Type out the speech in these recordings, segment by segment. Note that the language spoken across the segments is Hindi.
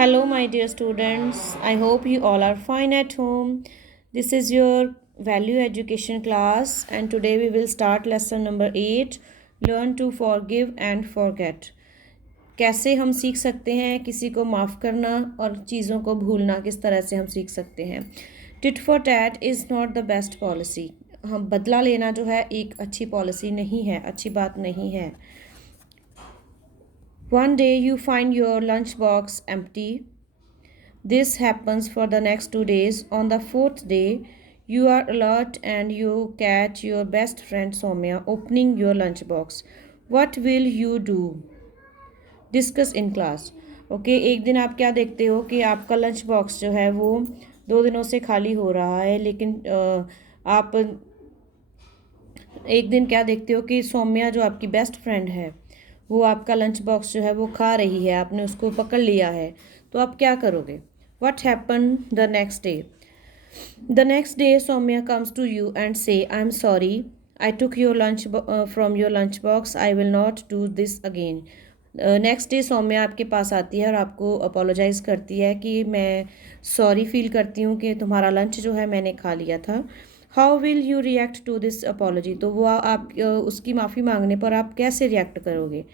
Hello, my dear students. I hope you all are fine at home. This is your value education class, and today we will start lesson number 8, Learn to Forgive and Forget. कैसे हम सीख सकते हैं किसी को माफ़ करना और चीज़ों को भूलना, किस तरह से हम सीख सकते हैं. Tit for tat is not the best policy. हम बदला लेना जो है एक अच्छी पॉलिसी नहीं है, अच्छी बात नहीं है. One day you find your lunchbox empty. This happens for the next 2 days. On the fourth day, you are alert and you catch your best friend Soumya opening your lunchbox. What will you do? Discuss in class. Okay एक दिन आप क्या देखते हो कि आपका लंच बॉक्स जो है वो 2 दिनों से खाली हो रहा है, लेकिन आप एक दिन क्या देखते हो कि सौम्या जो आपकी बेस्ट फ्रेंड है वो आपका लंच बॉक्स जो है वो खा रही है, आपने उसको पकड़ लिया है. तो आप क्या करोगे? What happened the next day? The next day, Soumya comes to you and say, "I'm sorry. I took your from your lunch box. I will not do this again." Next day Saumya आपके पास आती है और आपको अपोलोजाइज़ करती है कि मैं सॉरी फील करती हूँ कि तुम्हारा लंच जो है मैंने खा लिया था. How will you react to this apology? तो वो आप उसकी माफ़ी मांगने पर आप कैसे रिएक्ट करोगे?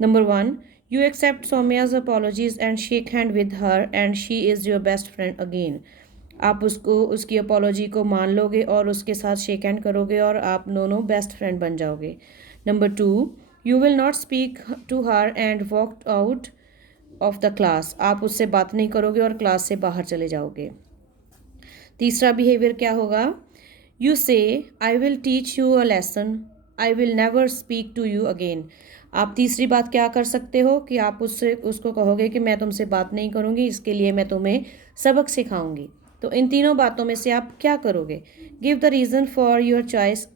Number 1, you accept Soumya's apologies and shake hand with her and she is your best friend again. आप उसको उसकी अपॉलोजी को मान लोगे और उसके साथ शेक हैंड करोगे और आप दोनों बेस्ट फ्रेंड बन जाओगे. Number 2, you will not speak to her and walk out of the class. आप उससे बात नहीं करोगे और क्लास से बाहर चले जाओगे. तीसरा बिहेवियर क्या होगा? You say, I will teach you a lesson. I will never speak to you again. आप तीसरी बात क्या कर सकते हो कि आप उसको कहोगे कि मैं तुमसे बात नहीं करूँगी, इसके लिए मैं तुम्हें सबक सिखाऊंगी. तो इन तीनों बातों में से आप क्या करोगे? Give the reason for your choice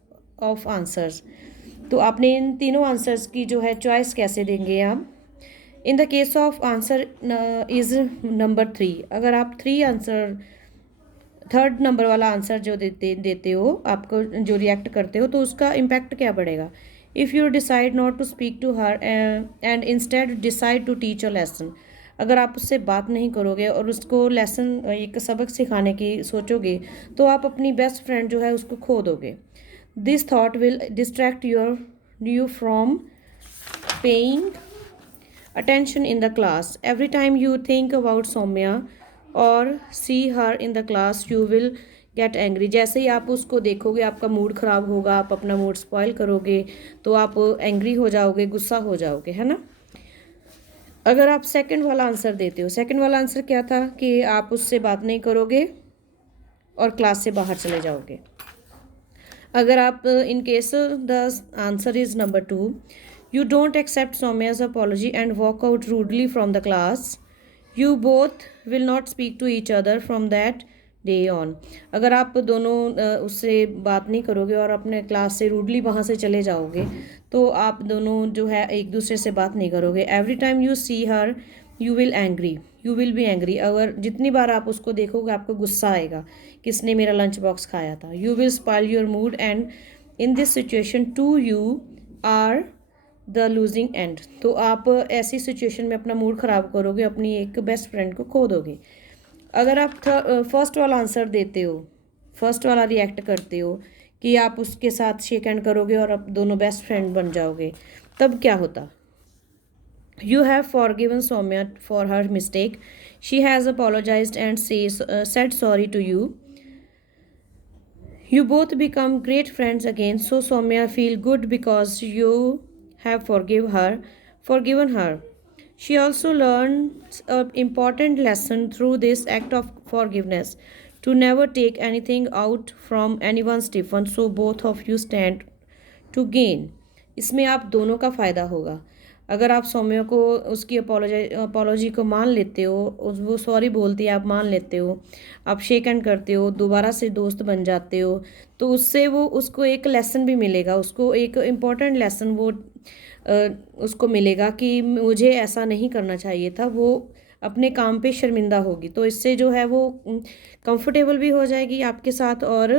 of answers. तो आपने इन तीनों आंसर्स की जो है चॉइस कैसे देंगे आप? In the case of answer is number 3. अगर आप थर्ड नंबर वाला आंसर जो देते हो, आपको जो रिएक्ट करते हो, तो उसका इम्पैक्ट क्या पड़ेगा? If you decide not to speak to her and instead decide to teach a lesson. अगर आप उससे बात नहीं करोगे और उसको लेसन एक सबक सिखाने की सोचोगे, तो आप अपनी बेस्ट फ्रेंड जो है उसको खो दोगे. This thought will distract you from paying attention in the class. Every time you think about Soumya or see her in the class, you will get angry. जैसे ही आप उसको देखोगे आपका मूड ख़राब होगा, आप अपना मूड स्पॉइल करोगे, तो आप एंग्री हो जाओगे, गुस्सा हो जाओगे, है ना. अगर आप सेकंड वाला आंसर देते हो, सेकंड वाला आंसर क्या था कि आप उससे बात नहीं करोगे और क्लास से बाहर चले जाओगे. अगर आप in case the answer is number 2, you don't accept Soumya's apology and walk out rudely from the class. You both will not speak to each other from that day on. अगर आप दोनों उससे बात नहीं करोगे और अपने क्लास से रूडली वहाँ से चले जाओगे, तो आप दोनों जो है एक दूसरे से बात नहीं करोगे. Every time you see her you will be angry. अगर जितनी बार आप उसको देखोगे आपको गुस्सा आएगा, किसने मेरा लंच बॉक्स खाया था. You will spoil your mood and in this situation too you are the losing end. तो आप ऐसी सिचुएशन में अपना मूड ख़राब करोगे, अपनी एक बेस्ट फ्रेंड को खो दोगे. अगर आप फर्स्ट वाला आंसर देते हो, फर्स्ट वाला रिएक्ट करते हो कि आप उसके साथ शेक हैंड करोगे और आप दोनों बेस्ट फ्रेंड बन जाओगे, तब क्या होता? You have forgiven Saumya for her mistake. She has apologised and said sorry to you. You both become great friends again, so Soumya feel good because you have forgiven her. She also learns an important lesson through this act of forgiveness, to never take anything out from anyone's tiffin, so both of you stand to gain. इसमें आप दोनों का फ़ायदा होगा. अगर आप सौम्या को उसकी अपॉलोजी को मान लेते हो, वो सॉरी बोलती है, आप मान लेते हो, आप शेक हैंड करते हो, दोबारा से दोस्त बन जाते हो, तो उससे वो उसको एक लेसन भी मिलेगा, उसको एक इम्पॉर्टेंट लेसन वो उसको मिलेगा कि मुझे ऐसा नहीं करना चाहिए था. वो अपने काम पे शर्मिंदा होगी, तो इससे जो है वो कंफर्टेबल भी हो जाएगी आपके साथ और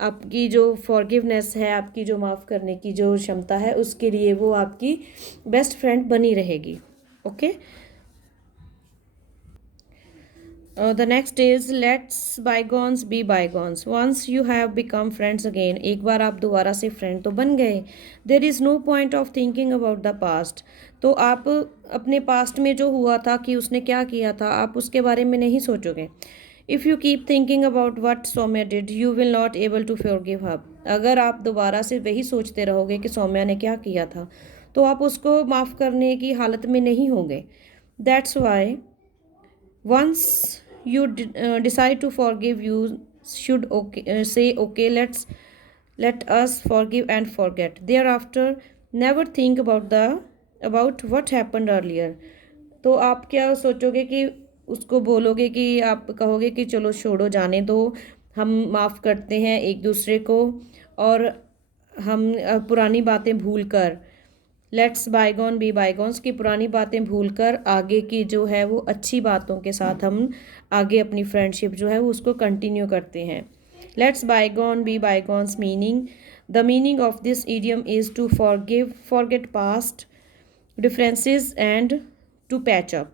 आपकी जो फॉरगिवनेस है, आपकी जो माफ़ करने की जो क्षमता है, उसके लिए वो आपकी बेस्ट फ्रेंड बनी रहेगी. Okay. The next is let's bygones be bygones. Once you have become friends again, एक बार आप दोबारा से फ्रेंड तो बन गए, there is no point of thinking about the past. तो आप अपने पास्ट में जो हुआ था कि उसने क्या किया था, आप उसके बारे में नहीं सोचोगे. If you keep thinking about what Saumya did, you will not able to forgive her. अगर आप दोबारा से वही सोचते रहोगे कि सौम्या ने क्या किया था, तो आप उसको माफ़ करने की हालत में नहीं होंगे. That's why once you decide to forgive, you should say okay, let us forgive and forget. Thereafter never think about what happened earlier. तो आप क्या सोचोगे कि उसको बोलोगे कि आप कहोगे कि चलो छोड़ो जाने दो, हम माफ़ करते हैं एक दूसरे को और हम पुरानी बातें भूल कर, लेट्स बायगॉन बी बायगॉन्स की पुरानी बातें भूलकर आगे की जो है वो अच्छी बातों के साथ हम आगे अपनी फ्रेंडशिप जो है वो उसको कंटिन्यू करते हैं. Let's bygone be bygones meaning, the meaning of this idiom is to forgive, forget past differences and to patch up.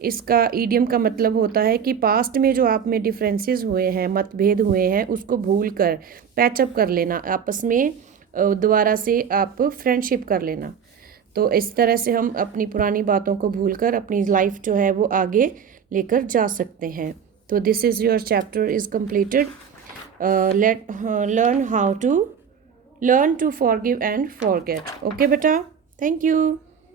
इसका ईडियम का मतलब होता है कि पास्ट में जो आप में डिफरेंसेस हुए हैं, मतभेद हुए हैं, उसको भूल कर पैचअप कर लेना, आपस में दोबारा से आप फ्रेंडशिप कर लेना. तो इस तरह से हम अपनी पुरानी बातों को भूलकर अपनी लाइफ जो है वो आगे लेकर जा सकते हैं. तो this is your chapter is completed. Let learn how to learn to forgive and forget. Okay बेटा, थैंक यू.